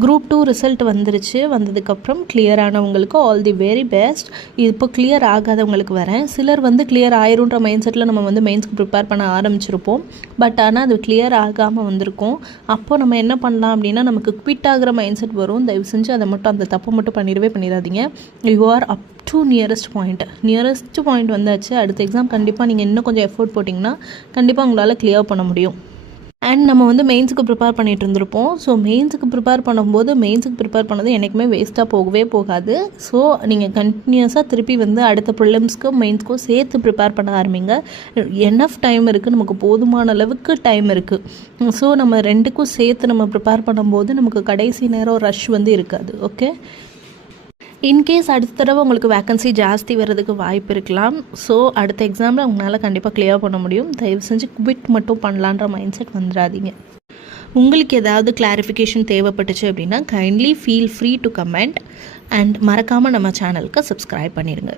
Group 2 result வந்துருச்சு. வந்ததுக்கப்புறம் clear ஆனவங்களுக்கு ஆல் தி வெரி பெஸ்ட். இப்போ கிளியர் ஆகாதவங்களுக்கு வரேன். சிலர் வந்து கிளியர் ஆயிருன்ற மைண்ட் செட்டில் நம்ம வந்து மெயின்ஸ்க்கு ப்ரிப்பேர் பண்ண ஆரம்பிச்சிருப்போம். பட் ஆனால் அது கிளியர் ஆகாமல் வந்திருக்கும். அப்போ நம்ம என்ன பண்ணலாம் அப்படின்னா, நமக்கு குவிட் ஆகிற மைண்ட் செட் வரும். தயவு செஞ்சு அதை மட்டும், அந்த தப்பை மட்டும் பண்ணிடாதீங்க. You are up to nearest point வந்தாச்சு. அடுத்த எக்ஸாம் கண்டிப்பாக நீங்கள் இன்னும் கொஞ்சம் எஃபோர்ட் போட்டிங்கன்னா கண்டிப்பாக உங்களால் கிளியர் பண்ண முடியும். அண்ட் நம்ம வந்து மெயின்ஸுக்கு ப்ரிப்பேர் பண்ணிகிட்டு இருந்திருப்போம். ஸோ மெயின்ஸுக்கு ப்ரிப்பேர் பண்ணும்போது மெயின்ஸுக்கு ப்ரிப்பேர் பண்ணது என்றைக்குமே வேஸ்ட்டாக போகவே போகாது. ஸோ நீங்கள் கண்டினியூஸாக திருப்பி வந்து அடுத்த ப்ரிலிம்ஸ்க்கும் மெயின்ஸ்க்கும் சேர்த்து ப்ரிப்பேர் பண்ண ஆரம்பிங்க. எனஃப் டைம் இருக்குது, நமக்கு போதுமான அளவுக்கு டைம் இருக்குது. ஸோ நம்ம ரெண்டுக்கும் சேர்த்து நம்ம ப்ரிப்பேர் பண்ணும்போது நமக்கு கடைசி நேரம் ரஷ் வந்து இருக்காது. ஓகே, இன்கேஸ் அடுத்த தடவை உங்களுக்கு வேக்கன்சி ஜாஸ்தி வர்றதுக்கு வாய்ப்பு இருக்கலாம். ஸோ அடுத்த எக்ஸாமில் உங்களால் கண்டிப்பாக கிளியர் பண்ண முடியும். தயவு செஞ்சு குவிட் மட்டும் பண்ணலான்ற மைண்ட் செட் வந்துடாதீங்க. உங்களுக்கு ஏதாவது கிளாரிஃபிகேஷன் தேவைப்பட்டுச்சு அப்படின்னா kindly feel free to comment. And மறக்காமல் நம்ம சேனலுக்கு சப்ஸ்கிரைப் பண்ணிடுங்க.